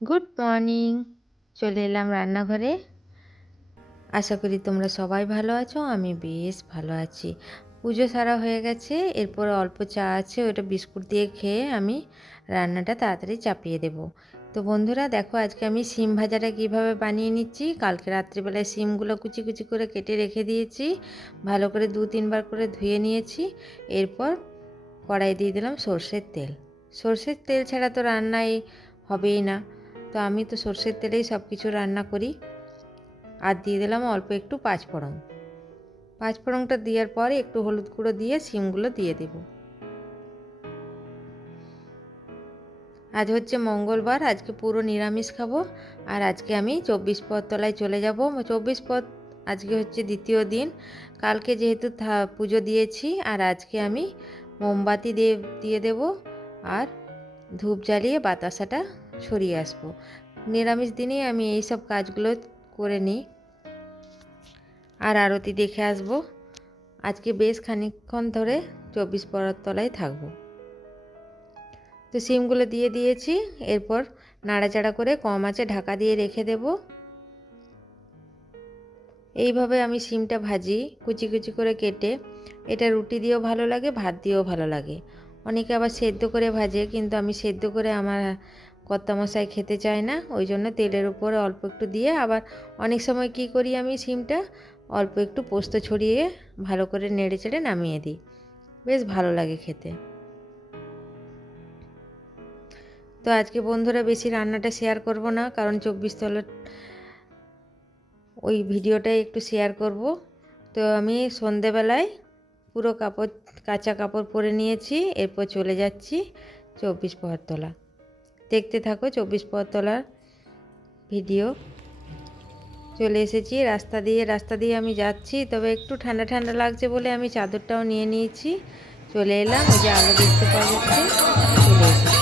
Good morning. চলে এলাম রান্নাঘরে। আশা করি তোমরা সবাই ভালো আছো। আমি বেশ ভালো আছি। পুজো সারা হয়ে গেছে, এরপর অল্প চা আছে, ওটা বিস্কুট দিয়ে খেয়ে আমি রান্নাটা তাড়াতাড়ি চাপিয়ে দেব। তো বন্ধুরা দেখো, আজকে আমি শিম ভাজাটা কিভাবে বানিয়ে নিচ্ছি। কালকে রাত্রিবেলায় শিমগুলো কুচি কুচি করে কেটে রেখে দিয়েছি, ভালো করে 2-3 বার করে ধুয়ে নিয়েছি। এরপর কড়াই দিয়ে দিলাম সর্ষের তেল। সর্ষের তেল ছাড়া তো রান্নাই হবেই না, তো আমি তো সর্ষের তেলেই সব কিছু রান্না করি। আর দিয়ে দিলাম অল্প একটু পাঁচফোড়ন। পাঁচফোড়নটা দেওয়ার পরে একটু হলুদ গুঁড়ো দিয়ে শিমগুলো দিয়ে দেব। আজ হচ্ছে মঙ্গলবার, আজকে পুরো নিরামিষ খাবো। আর আজকে আমি 24 তলায় চলে যাব। 24 আজকে হচ্ছে দ্বিতীয় দিন। কালকে যেহেতু পুজো দিয়েছি, আর আজকে আমি মোমবাতি দিয়ে দেব আর ধূপ জ্বালিয়ে বাতাসাটা সরিয়ে আসবো। নিরামিষ দিনেই আমি এই সব কাজগুলো করে নিই। আর আরতি দেখে আসবো। আজকে বেশ খানিকক্ষণ ধরে 24 তলায় থাকবো। তো শিমগুলো দিয়ে দিয়েছি, এরপর নাড়াচাড়া করে কম আঁচে ঢাকা দিয়ে রেখে দেব। এইভাবে আমি শিমটা ভাজি কুচি কুচি করে কেটে। এটা রুটি দিয়েও ভালো লাগে, ভাত দিয়েও ভালো লাগে। অনেকে আবার সেদ্ধ করে ভাজে, কিন্তু আমি সেদ্ধ করে আমার কর্তামশাই খেতে চায় না, ওই জন্য তেলের উপরে অল্প একটু দিয়ে। আবার অনেক সময় কি করি, আমি শিমটা অল্প একটু পোস্ত ছড়িয়ে ভালো করে নেড়ে চেড়ে নামিয়ে দিই, বেশ ভালো লাগে খেতে। তো আজকে বন্ধুরা বেশি রান্নাটা শেয়ার করব না, কারণ 24 তলার ওই ভিডিওটাই একটু শেয়ার করব। তো আমি সন্ধেবেলায় পুরো কাঁচা কাপড় পরে নিয়েছি, এরপর চলে যাচ্ছি 24 তলা। দেখতে থাকো 24 তলার ভিডিও। চলে এসেছি রাস্তা দিয়ে আমি যাচ্ছি, তবে একটু ঠান্ডা ঠান্ডা লাগছে বলে আমি চাদরটাও নিয়ে নিয়েছি। চলে এলাম, ওই যে আলো দেখতে পাওয়া যাচ্ছে, চলে এসেছি।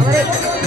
আবার